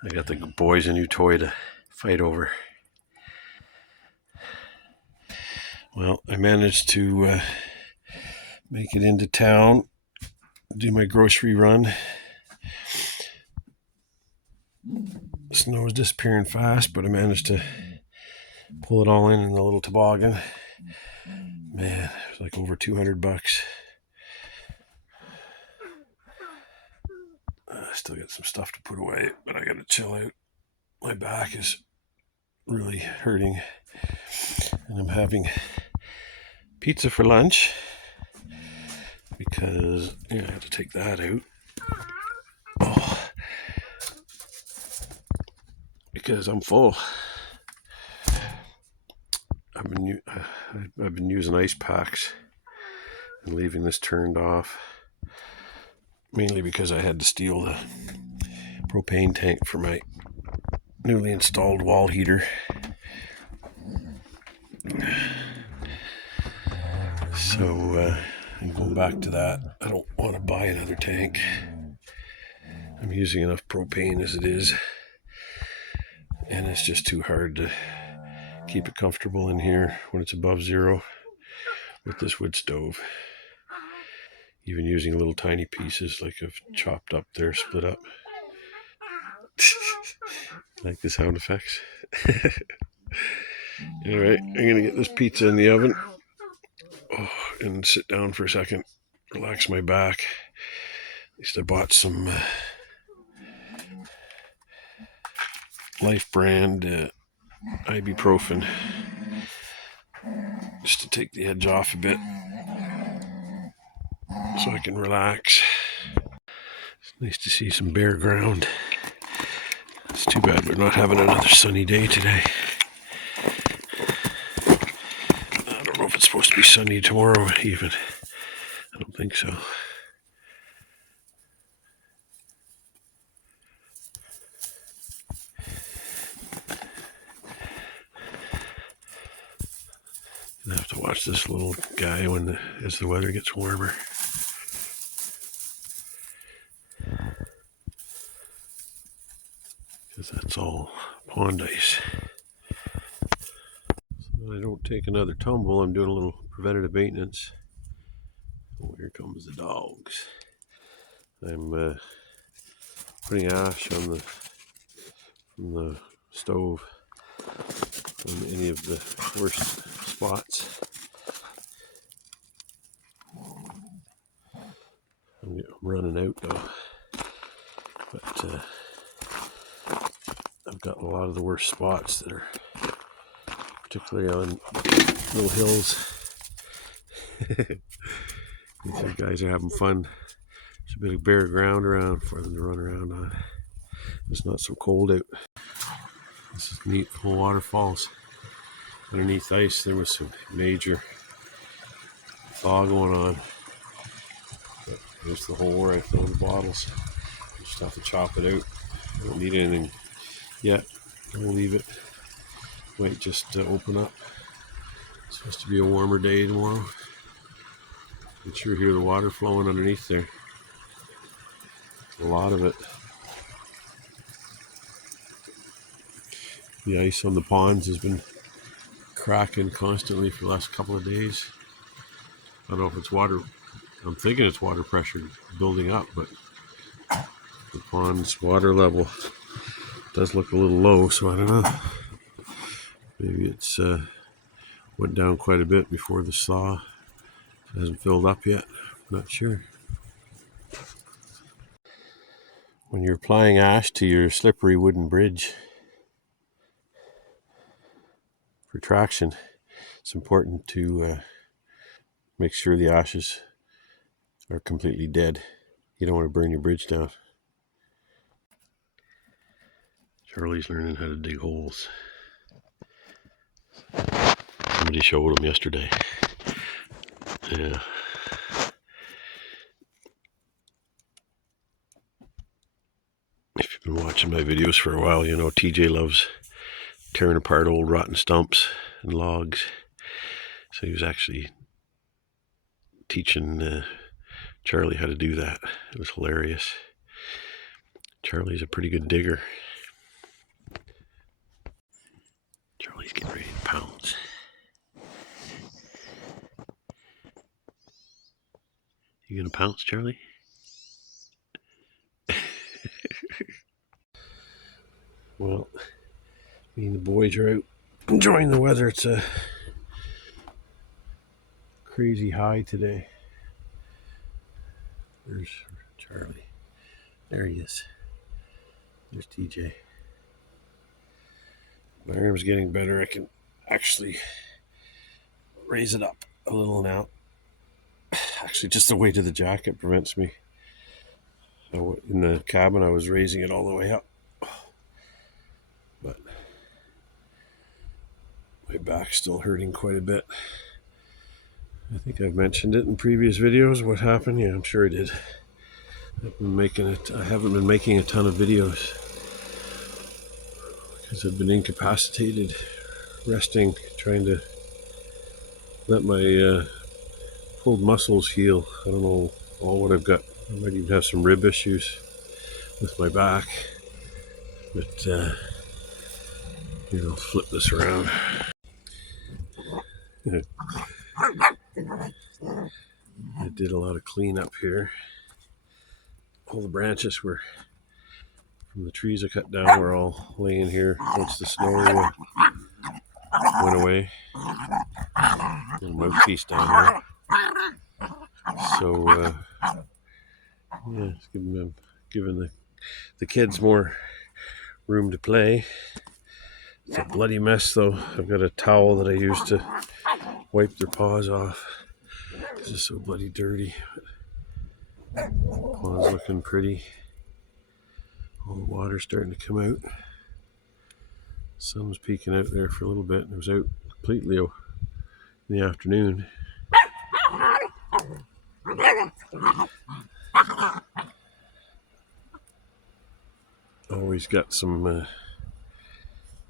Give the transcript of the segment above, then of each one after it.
I got the boys a new toy to fight over. Well, I managed to make it into town, do my grocery run. The snow is disappearing fast, but I managed to pull it all in the little toboggan. Man, it was like over $200. I still got some stuff to put away, but I gotta chill out. My back is really hurting, and I'm having pizza for lunch because I have to take that out. Because I'm full. I've been using ice packs and leaving this turned off, mainly because I had to steal the propane tank for my newly installed wall heater. So I'm going back to that. I don't want to buy another tank. I'm using enough propane as it is, and it's just too hard to keep it comfortable in here when it's above zero with this wood stove. Even using little tiny pieces like I've chopped up there, split up. Like the sound effects. Alright, I'm going to get this pizza in the oven and sit down for a second, relax my back. At least I bought some Life brand ibuprofen just to take the edge off a bit so I can relax. It's nice to see some bare ground. It's too bad we're not having another sunny day today. I don't know if it's supposed to be sunny tomorrow even. I don't think so. I have to watch this little guy as the weather gets warmer. Because that's all pond ice. So I don't take another tumble. I'm doing a little preventative maintenance. Oh, here comes the dogs. I'm putting ash from the stove on any of the worst spots. I'm running out though, but I've got a lot of the worst spots that are particularly on little hills. These guys are having fun. There's a bit of bare ground around for them to run around on. It's not so cold out. This is neat, whole waterfalls. Underneath ice there was some major thaw going on. But there's the hole where I fill the bottles. I just have to chop it out. I don't need anything yet. I'll leave it. Might just open up. It's supposed to be a warmer day tomorrow. You can sure hear the water flowing underneath there. A lot of it. The ice on the ponds has been cracking constantly for the last couple of days. I don't know if it's water. I'm thinking it's water pressure building up, but the pond's water level does look a little low, so I don't know. Maybe it's went down quite a bit before the thaw. It hasn't filled up yet. Not sure. When you're applying ash to your slippery wooden bridge for traction, it's important to make sure the ashes are completely dead. You don't want to burn your bridge down. Charlie's learning how to dig holes. Somebody showed him yesterday. Yeah. If you've been watching my videos for a while, you know TJ loves tearing apart old rotten stumps and logs. So he was actually teaching Charlie how to do that. It was hilarious. Charlie's a pretty good digger. Charlie's getting ready to pounce. You gonna pounce, Charlie? Well, me and the boys are out enjoying the weather. It's a crazy high today. There's Charlie. There he is. There's TJ. My arm's getting better. I can actually raise it up a little now. Actually, just the weight of the jacket prevents me. In the cabin, I was raising it all the way up. But my back's still hurting quite a bit. I think I've mentioned it in previous videos. What happened? Yeah, I'm sure I did. I haven't been making a ton of videos because I've been incapacitated, resting, trying to let my pulled muscles heal. I don't know all what I've got. I might even have some rib issues with my back. But here, I'll flip this around. I did a lot of cleanup here. All the branches were from the trees I cut down were all laying here once the snow went away. Little mouthpiece down there. So yeah, it's giving the kids more room to play. It's a bloody mess though. I've got a towel that I use to wipe their paws off because it's so bloody dirty. Paws looking pretty. All the water's starting to come out. Sun was peeking out there for a little bit and it was out completely in the afternoon. Always got some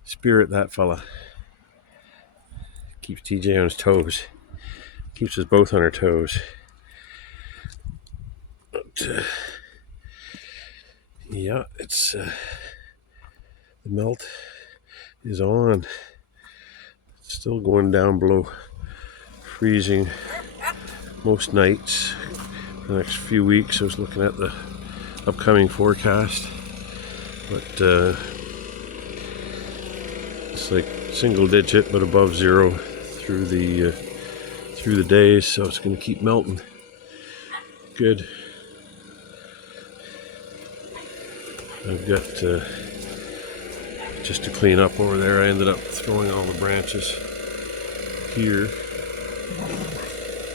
spirit, that fella. Keeps TJ on his toes. Keeps us both on our toes. But yeah, it's the melt is on. It's still going down below freezing most nights. For the next few weeks, I was looking at the upcoming forecast, but it's like single digit, but above zero through the days. So it's going to keep melting. Good. I've got just to clean up over there. I ended up throwing all the branches here.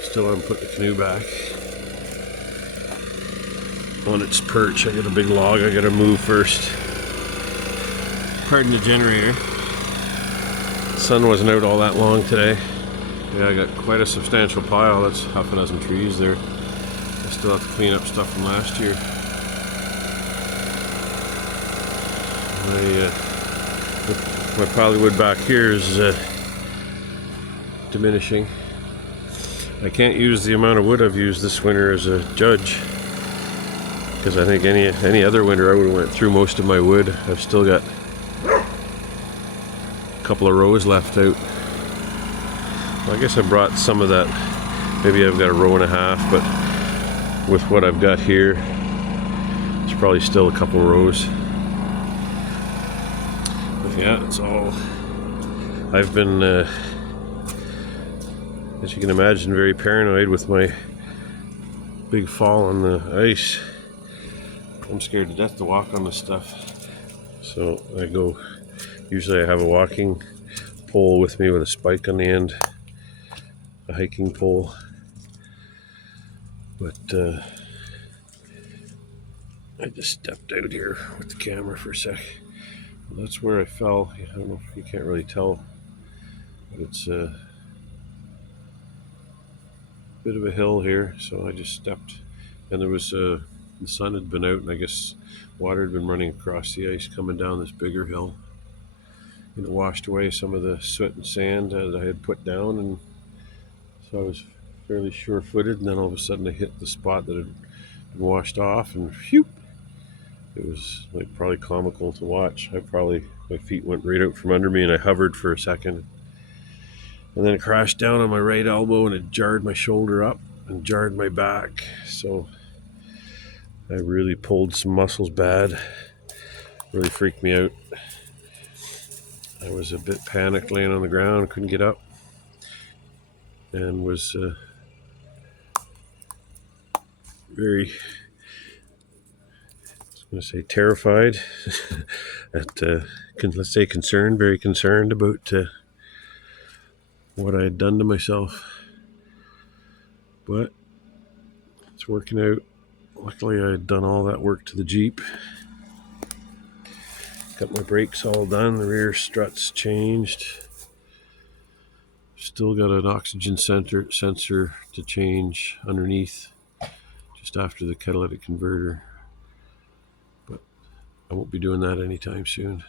Still haven't put the canoe back on its perch. I got a big log I gotta move first. Pardon the generator. The sun wasn't out all that long today. Yeah, I got quite a substantial pile. That's half a dozen trees there. I still have to clean up stuff from last year. My pile of wood back here is diminishing. I can't use the amount of wood I've used this winter as a judge, because I think any other winter I would have went through most of my wood. I've still got a couple of rows left out. Well, I guess I brought some of that. Maybe I've got a row and a half, but with what I've got here, it's probably still a couple of rows. But yeah, it's all. I've been, as you can imagine, very paranoid with my big fall on the ice. I'm scared to death to walk on this stuff. So usually I have a walking pole with me with a spike on the end, a hiking pole. But I just stepped out here with the camera for a sec. That's where I fell. I don't know if you can't really tell, but it's a bit of a hill here, so I just stepped, and there was the sun had been out, and I guess water had been running across the ice coming down this bigger hill, and it washed away some of the soot and sand that I had put down, and so I was fairly sure-footed, and then all of a sudden I hit the spot that had been washed off, and phew, it was like probably comical to watch. My feet went right out from under me, and I hovered for a second, and then it crashed down on my right elbow, and it jarred my shoulder up and jarred my back. So I really pulled some muscles bad. Really freaked me out. I was a bit panicked laying on the ground, couldn't get up, and was very, I was going to say terrified, let's say concerned, very concerned about what I had done to myself. But it's working out. Luckily, I had done all that work to the Jeep. Got my brakes all done, the rear struts changed. Still got an oxygen sensor to change underneath, just after the catalytic converter. But I won't be doing that anytime soon.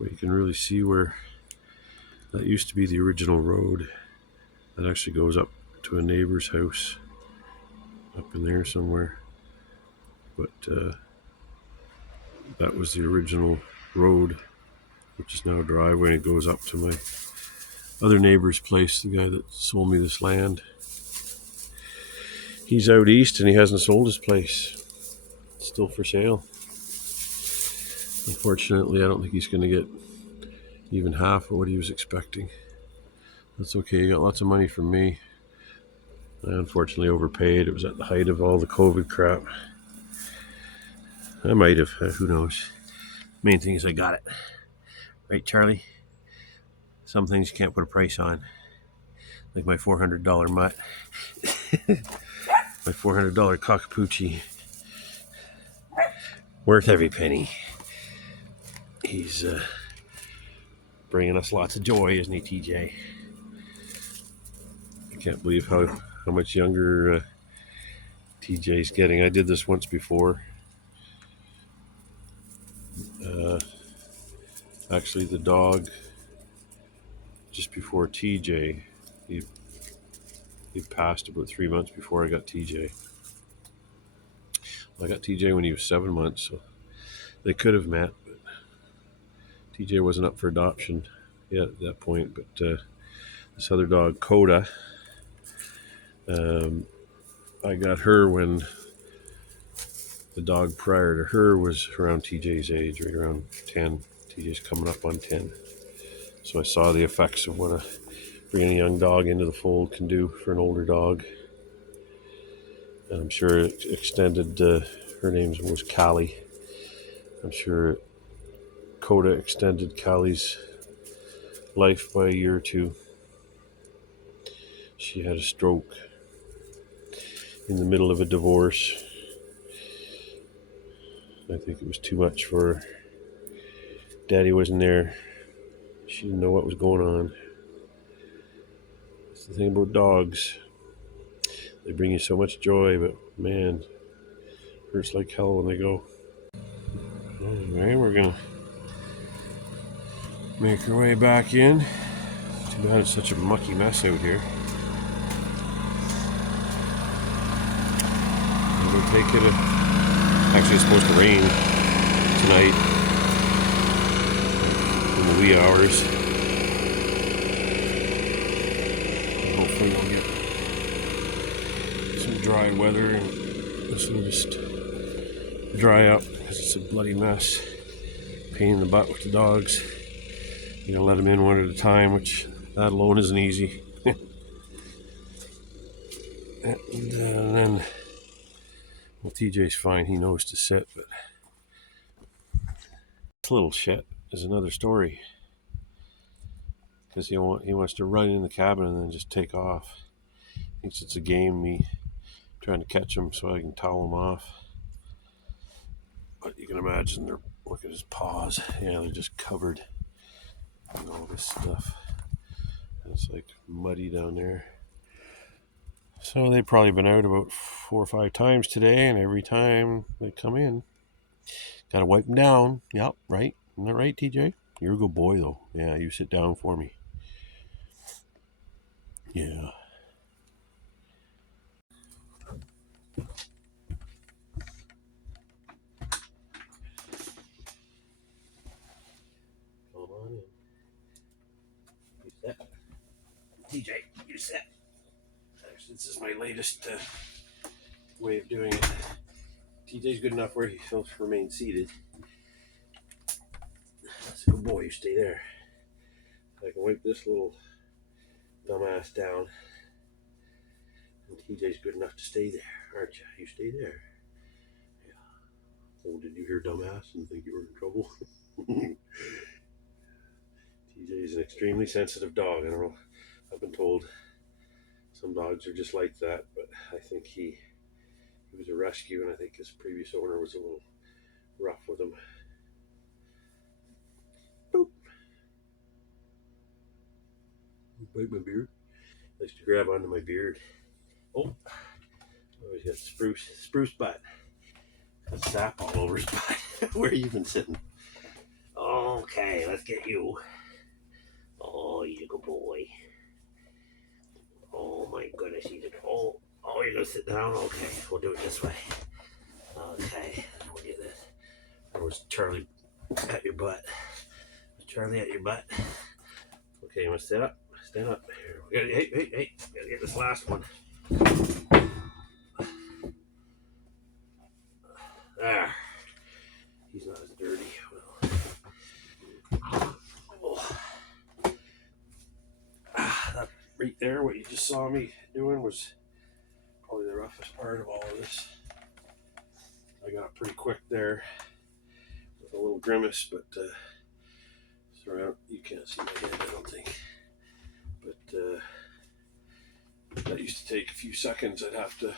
But you can really see where that used to be the original road. That actually goes up to a neighbor's house, up in there somewhere. But that was the original road, which is now a driveway, and it goes up to my other neighbor's place, the guy that sold me this land. He's out east and he hasn't sold his place. It's still for sale. Unfortunately, I don't think he's going to get even half of what he was expecting. That's okay, he got lots of money from me. I unfortunately overpaid. It was at the height of all the COVID crap. I might have, who knows. Main thing is I got it. Right, Charlie? Some things you can't put a price on. Like my $400 mutt. My $400 cockapoochie. Worth every penny. He's bringing us lots of joy, isn't he, TJ? I can't believe how much younger TJ's getting. I did this once before. Actually, the dog, just before TJ, he passed about 3 months before I got TJ. I got TJ when he was 7 months, so they could have met, but TJ wasn't up for adoption yet at that point. But this other dog, Coda, I got her when the dog prior to her was around TJ's age, right around 10. TJ's coming up on 10. So I saw the effects of what bringing a young dog into the fold can do for an older dog. And I'm sure it extended, her name was Callie. I'm sure Coda extended Callie's life by a year or two. She had a stroke in the middle of a divorce. I think it was too much for her. Daddy wasn't there. She didn't know what was going on. That's the thing about dogs. They bring you so much joy, but man, it hurts like hell when they go. Anyway, we're gonna make our way back in. Too bad it's such a mucky mess out here. We'll take it. Actually, it's supposed to rain tonight in the wee hours. Hopefully we'll get some dry weather and this will just dry up, because it's a bloody mess. Pain in the butt with the dogs. You gotta let them in one at a time, which that alone isn't easy. And then, well, TJ's fine. He knows to sit, but this little shit is another story. Because he wants to run in the cabin and then just take off. Thinks it's a game, me trying to catch him so I can towel him off. But you can imagine they're Look at his paws. Yeah, they're just covered in all this stuff. It's like muddy down there. So they've probably been out about 4 or 5 times today, and every time they come in, gotta wipe them down. Yep, right. Isn't that right, TJ? You're a good boy, though. Yeah, you sit down for me. Yeah. Come on in. You set? TJ, you set? This is my latest way of doing it. TJ's good enough where he'll remain seated. That's a good boy. You stay there. I can wipe this little dumbass down. And TJ's good enough to stay there, aren't you? You stay there. Yeah. Oh, did you hear dumbass and think you were in trouble? TJ is an extremely sensitive dog. I don't know. I've been told some dogs are just like that, but I think he was a rescue, and I think his previous owner was a little rough with him. Boop. Bite my beard. Likes to grab onto my beard. Oh, he's got spruce butt. Got sap all over his butt. Where you been sitting? Okay, let's get you. Oh, he's a good boy. Oh my goodness, he's a you're gonna sit down? Okay, we'll do it this way. Okay, we'll get this. Or was Charlie at your butt? Was Charlie at your butt? Okay, you wanna stand up? Stand up. Here. Hey, gotta get this last one. There. He's not as dirty. That right there, what you just saw me doing was probably the roughest part of all of this. I got it pretty quick there with a little grimace, but sorry, you can't see my hand, I don't think. But that used to take a few seconds. I'd have to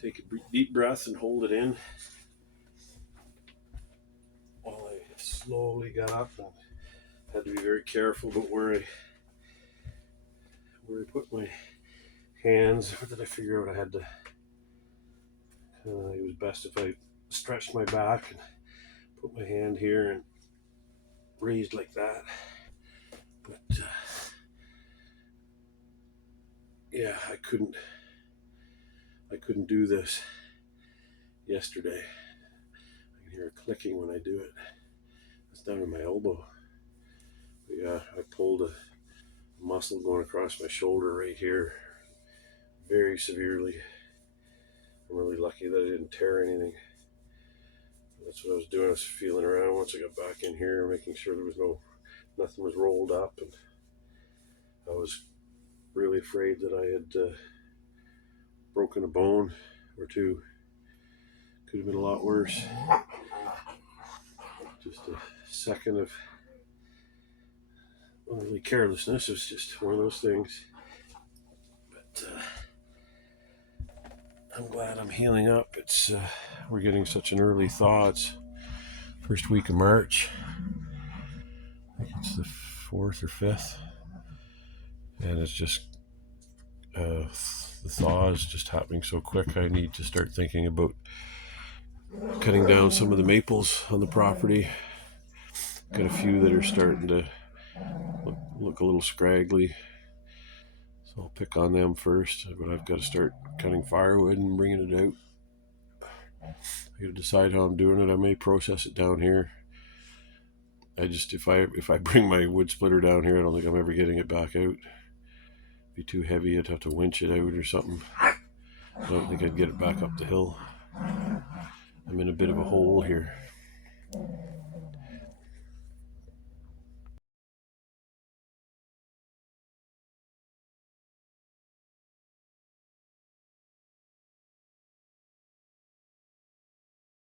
take a deep breath and hold it in while I slowly got up, and had to be very careful about where I put my hands. What did I figure out? I had to. It was best if I stretched my back and put my hand here and raised like that. But yeah, I couldn't do this yesterday. I can hear it clicking when I do it. It's down in my elbow. But yeah, I pulled a muscle going across my shoulder right here very severely. I'm really lucky that I didn't tear anything. That's what I was doing. I was feeling around once I got back in here, making sure there was nothing was rolled up, and I was really afraid that I had broken a bone or two. Could have been a lot worse. Just a second of really carelessness. It was just one of those things. But I'm glad I'm healing up. It's we're getting such an early thaw. It's first week of March. I think it's the 4th or 5th, and it's just the thaw is just happening so quick. I need to start thinking about cutting down some of the maples on the property. Got a few that are starting to look a little scraggly, so I'll pick on them first. But I've got to start cutting firewood and bringing it out. I got to decide how I'm doing it. I may process it down here. If I bring my wood splitter down here, I don't think I'm ever getting it back out. It'd be too heavy. I'd have to winch it out or something. I don't think I'd get it back up the hill. I'm in a bit of a hole here.